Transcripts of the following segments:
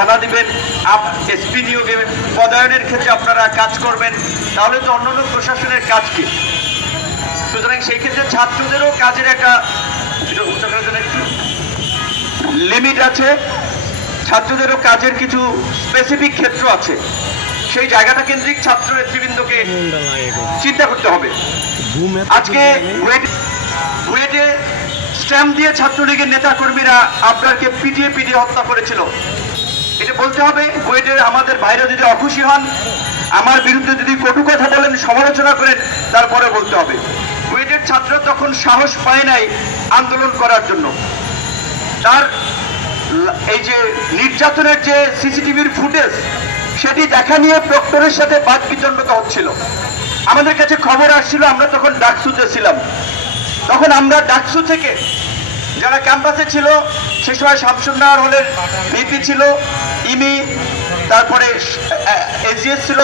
হানা দিবেন। এসপি নিয়োগে পদায়নের ক্ষেত্রে আপনারা কাজ করবেন। তাহলে তো অন্যান্য প্রশাসনের কাজ কি? সুতরাং সেই ক্ষেত্রে ছাত্রদেরও কাজের একটা লিমিট আছে। ছাত্রদেরও কাজের কিছু স্পেসিফিক ক্ষেত্র আছে। সেই জায়গাটা কেন্দ্রিক ছাত্র নেতৃবৃন্দকে চিন্তা করতে হবে। আজকে বুয়েটে স্ট্যাম্প দিয়ে ছাত্রলীগের নেতা কর্মীরা আপনাকে পিটিয়ে পিটিয়ে হত্যা করেছিল। এটা বলতে হবে বুয়েটের আমাদের বাইরে যদি অখুশি হন, আমার বিরুদ্ধে যদি কটু কথা বলেন, সমালোচনা করেন, তারপরে বলতে হবে। বুয়েটের ছাত্র তখন সাহস পায় নাই আন্দোলন করার জন্য। তার এই যে নির্যাতনের যে সিসিটিভির ফুটেজ, সেটি দেখা নিয়ে প্রক্টরের সাথে বাদ বিতণ্ডতা হচ্ছিল। আমাদের কাছে খবর আসছিল, আমরা তখন ডাকসুতে ছিলাম। তখন আমরা ডাকসু থেকে যারা ক্যাম্পাসে ছিল, সে সময় শামসুন্নাহার হলের ভিপি ছিল, ইমি, তারপরে এজিএস ছিল,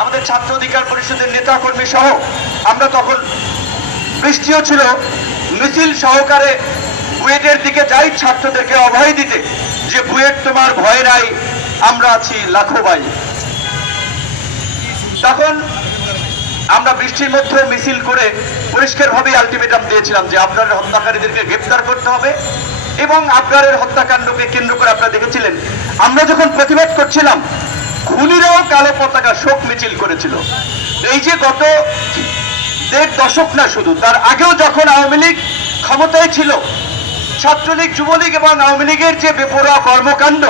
আমাদের ছাত্র অধিকার পরিষদের নেতাকর্মী সহ। আমরা তখন বৃষ্টিও ছিল, মিছিল সহকারে বুয়েটের দিকে যাই ছাত্রদেরকে অভয় দিতে, যে বুয়েট তোমার ভয় নাই, আমরা আছি লাখো ভাই। তখন আমরা বৃষ্টির মধ্যে মিছিল করে পরিষ্কারভাবে আলটিমেটাম দিয়েছিলাম যে আপনার হত্যাকারীদেরকে গ্রেপ্তার করতে হবে এবং আপনারের হত্যাকাণ্ডকে কেন্দ্র করে আপনারা দেখেছিলেন। আমরা যখন প্রতিবাদ করছিলাম, খুনিরাও কালো পতাকা শোক মিছিল করেছিল। এই যে গত দেড় দশক না শুধু, তার আগেও যখন আওয়ামী লীগ ক্ষমতায় ছিল, ছাত্রলীগ, যুবলীগ এবং আওয়ামী লীগের যে বেপরোয়া কর্মকাণ্ড,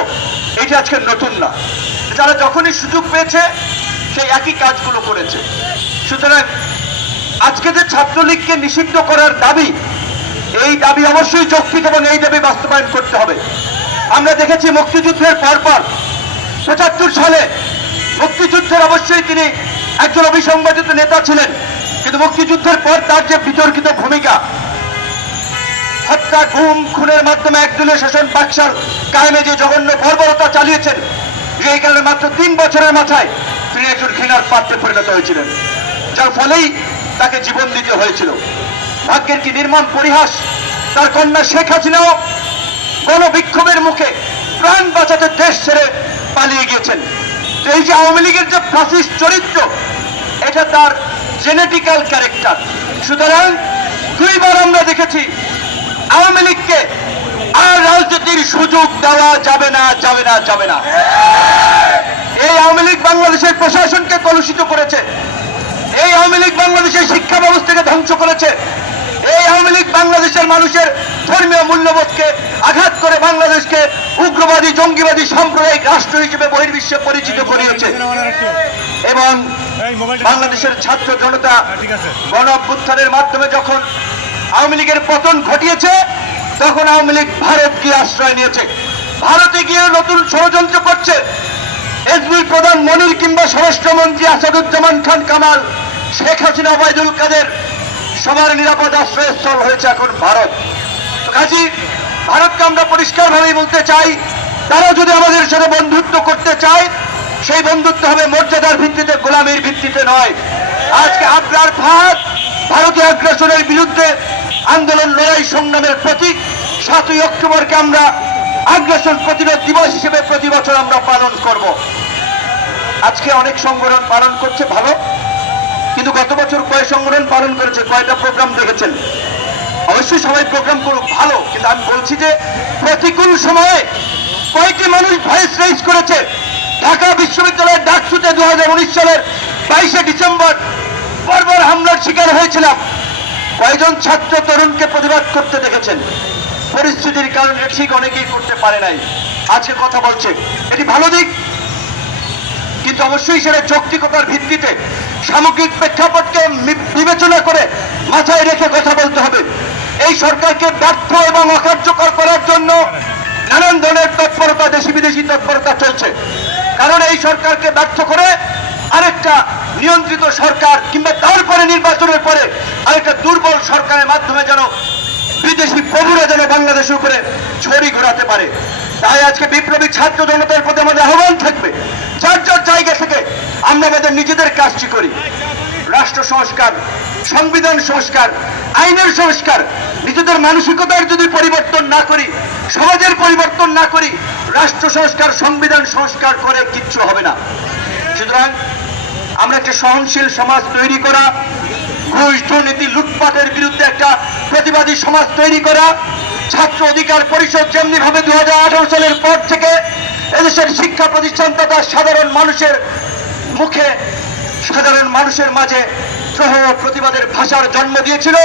এটি আজকে নতুন না। যারা যখনই সুযোগ পেয়েছে, সেই একই কাজগুলো করেছে। সুতরাং আজকে যে ছাত্রলীগকে নিষিদ্ধ করার দাবি, এই দাবি অবশ্যই যৌক্তিক এবং এই দাবি বাস্তবায়ন করতে হবে। আমরা দেখেছি মুক্তিযুদ্ধের পরপর পঁচাত্তর সালে মুক্তিযুদ্ধের অবশ্যই তিনি একজন অবিসংবাদিত নেতা ছিলেন, কিন্তু মুক্তিযুদ্ধের পর তার যে বিতর্কিত ভূমিকা, হত্যা, গুম, খুনের মাধ্যমে একদলীয় শাসন বাক্সার কায়েমে যে জঘন্য বর্বরতা চালিয়েছেন, এই কারণে মাত্র তিন বছরের মাথায় তিনি একজন ঘৃণার পাত্রে পরিণত হয়েছিলেন। যার ফলেই তাকে জীবন দিতে হয়েছিল। ভাগ্যের কি নির্মম পরিহাস? তার কন্যা শেখ হাসিনাও গণবিক্ষোভের মুখে প্রাণ বাঁচাতে দেশ ছেড়ে পালিয়ে গিয়েছেন। এই যে আওয়ামী লীগের যে ফাসিস্ট চরিত্র, এটা তার জেনেটিক্যাল ক্যারেক্টার সুতরাং দুইবার আমরা দেখেছি আওয়ামী লীগকে আর রাজনীতির সুযোগ দেওয়া যাবে না যাবে না যাবে না। এই আওয়ামী লীগ বাংলাদেশের প্রশাসনকে কলুষিত করেছে। এই আওয়ামী লীগ বাংলাদেশের শিক্ষা ব্যবস্থাকে ধ্বংস করেছে। এই আওয়ামী লীগ বাংলাদেশের মানুষের ধর্মীয় মূল্যবোধকে আঘাত করে বাংলাদেশকে উগ্রবাদী জঙ্গিবাদী সাম্প্রদায়িক রাষ্ট্র হিসেবে বহির্বিশ্বে পরিচিত করিয়েছে। এবং বাংলাদেশের ছাত্র জনতা ঠিক গণ মাধ্যমে যখন আওয়ামী লীগের পতন ঘটিয়েছে তখন আওয়ামী লীগ ভারত গিয়ে আশ্রয় নিয়েছে। ভারতে গিয়ে নতুন ষড়যন্ত্র করছে। এসবি প্রধান মনির কিংবা স্বরাষ্ট্রমন্ত্রী আসাদুজ্জামান খান কামাল শেখ হাসিনা ওবায়দুল কাদের সবার নিরাপদ আশ্রয়স্থল হয়েছে এখন ভারত। কাজী, ভারতকে আমরা পরিষ্কারভাবেই বলতে চাই, তারা যদি আমাদের সাথে বন্ধুত্ব করতে চায়, সেই বন্ধুত্ব হবে মর্যাদার ভিত্তিতে, গোলামীর ভিত্তিতে নয়। আজকে আপনার ভাত ভারতীয় আগ্রাসনের বিরুদ্ধে আন্দোলন, লড়াই, সংগ্রামের প্রতীক। সাতই অক্টোবরকে আমরা আগ্রাসন প্রতিরোধ দিবস হিসেবে প্রতি বছর আমরা পালন করব। আজকে অনেক সংগঠন পালন করছে ভালো কিন্তু গত বছর কয় সংগঠন পালন করেছে, কয়টা প্রোগ্রাম দেখেছেন? অবশ্যই সবাই প্রোগ্রাম করুক, ভালো, কিন্তু আমি বলছি যে প্রতিকূল সময়ে কয়েকটি মানুষ ভয়েস রেজ করেছে? ঢাকা বিশ্ববিদ্যালয়ের ডাকসুতে দু সালের বাইশে ডিসেম্বর বারবার হামলার শিকার হয়েছিলাম। কয়েকজন ছাত্র তরুণকে প্রতিবাদ করতে দেখেছেন? পরিস্থিতির কারণে ঠিক অনেকেই করতে পারে নাই। আজকে কথা বলছে। এটি ভালো দিক কিন্তু অবশ্যই সেটা যৌক্তিকতার ভিত্তিতে সামগ্রিক প্রেক্ষাপটকে বিবেচনা করে মাথায় রেখে কথা বলতে হবে। এই সরকারকে ব্যর্থ এবং অকার্যকর করার জন্য নানান ধরনের তৎপরতা দেশি বিদেশি তৎপরতা চলছে। কারণ এই সরকারকে ব্যর্থ করে আরেকটা নিয়ন্ত্রিত সরকার কিংবা তারপরে নির্বাচনের পরে আরেকটা দুর্বল সরকারের মাধ্যমে যেন বিদেশি প্রভুরা যেন বাংলাদেশের উপরে ছড়ি ঘোরাতে পারে। তাই আজকে বিপ্লবী ছাত্র জনতার প্রতি আমাদের আহ্বান থাকবে। যার যার জায়গা থেকে আমরা আমাদের নিজেদের কাজটি করি। রাষ্ট্র সংস্কার, সংবিধান সংস্কার, আইনের সংস্কার, নিজেদের মানসিকতার যদি পরিবর্তন না করি, সমাজের পরিবর্তন না করি, রাষ্ট্র সংস্কার, সংবিধান সংস্কার করে কিচ্ছু হবে না। সুতরাং আমরা একটা সহনশীল সমাজ তৈরি করা, ঘুষ, দুর্নীতি, লুটপাটের বিরুদ্ধে একটা প্রতিবাদী সমাজ তৈরি করা ছাত্র অধিকার পরিষদ যেমনি ভাবে দু হাজার আঠারো সালের পর থেকে এদেশের শিক্ষা প্রতিষ্ঠান তথা সাধারণ মানুষের মুখে, সাধারণ মানুষের মাঝে দ্রোহ ও প্রতিবাদের ভাষার জন্ম দিয়েছিল।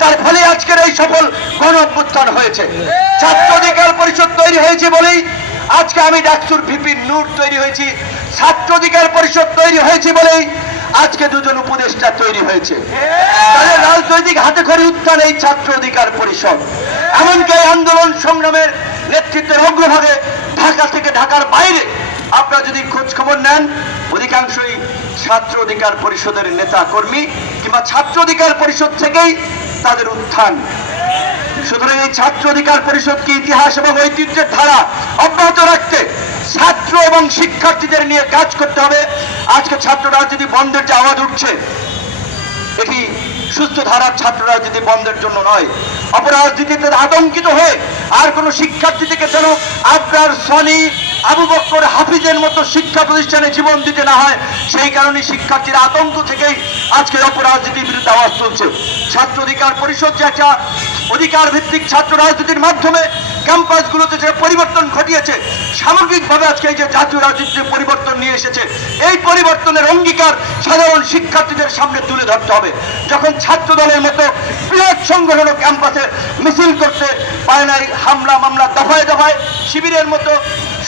তার ফলে আজকের এই সফল গণ অভ্যুত্থান হয়েছে। ছাত্র অধিকার পরিষদ তৈরি হয়েছে বলেই আজকে আমি ডাকসুর ভিপি নূর তৈরি হয়েছি। ছাত্র অধিকার পরিষদ তৈরি হয়েছে বলেই আজকে দুজন উপদেষ্টা তৈরি হয়েছে। রাজনৈতিক হাতে খড়ি উত্থান এই ছাত্র অধিকার পরিষদ। এমনকি আন্দোলন সংগ্রামের নেতৃত্বের অগ্রভাগে ঢাকা থেকে ঢাকার বাইরে আপনারা যদি খোঁজ খবর নেন, অধিকাংশই ছাত্র অধিকার পরিষদের নেতা কর্মী কিংবা ছাত্র অধিকার পরিষদ থেকেই তাদের উত্থান। সুতরাং এই ছাত্র অধিকার পরিষদকে ইতিহাস এবং ঐতিহ্যের ধারা অব্যাহত রাখতে ছাত্র এবং শিক্ষার্থীদের নিয়ে কাজ করতে হবে? আজকে ছাত্র রাজনীতি বন্ধের যে আওয়াজ উঠছে, এটি সুস্থ ধারার ছাত্র রাজনীতি বন্ধের জন্য নয়, অপরাজনীতিতে আতঙ্কিত হয়ে আর কোনো শিক্ষার্থী থেকে যেন আপনার সনি আবু বক্কর হাফিজের মতো শিক্ষা প্রতিষ্ঠানে জীবন দিতে না হয়, সেই কারণে শিক্ষার্থীর আতঙ্ক থেকেই আজকে অপরাজনীতির বিরুদ্ধে আওয়াজ তুলছে। ছাত্র অধিকার পরিষদ যে একটা অধিকার ভিত্তিক ছাত্র রাজনীতির মাধ্যমে ক্যাম্পাসগুলোতে যে পরিবর্তন ঘটিয়েছে, সামগ্রিকভাবে আজকে এই যে জাতীয় রাজনীতিতে পরিবর্তন নিয়ে এসেছে, এই পরিবর্তনের অঙ্গীকার সাধারণ শিক্ষার্থীদের সামনে তুলে ধরতে হবে। যখন ছাত্র দলের মতো বৃহৎ সংগঠন ক্যাম্পাসে মিছিল করতে পারে নাই, হামলা, মামলা, দফায় দফায়, শিবিরের মতো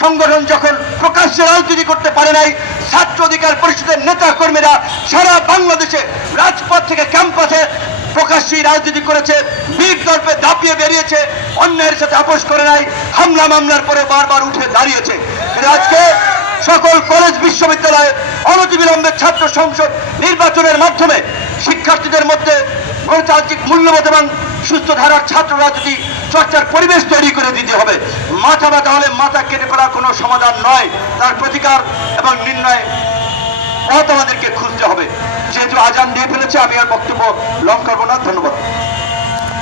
সংগঠন যখন প্রকাশ্যে রাজনীতি করতে পারে নাই, ছাত্র অধিকার পরিষদের নেতা কর্মীরা সারা বাংলাদেশে রাজপথ থেকে ক্যাম্পাসে প্রকাশ্যে রাজনীতি করেছে, বীর দর্পে দাপিয়ে বেরিয়েছে, অন্যায়ের সাথে আপোষ করে নাই, হামলা মামলার পরে বারবার উঠে দাঁড়িয়েছে। আজকে সকল কলেজ, বিশ্ববিদ্যালয়ে অনতিবিলম্বে ছাত্র সংসদ নির্বাচনের মাধ্যমে শিক্ষার্থীদের মধ্যে গণতান্ত্রিক মূল্যবোধ এবং সুস্থ ধারার ছাত্র রাজনীতি চর্চার পরিবেশ তৈরি করে দিতে হবে। মাথা ব্যথা হলে মাথা কেটে ফেলা কোনো সমাধান নয়, তার প্রতিকার এবং নির্ণয় পথ আমাদেরকে খুঁজতে হবে। যেহেতু আজান দিয়ে ফেলেছে আমি আর বক্তব্য লং করব না। ধন্যবাদ।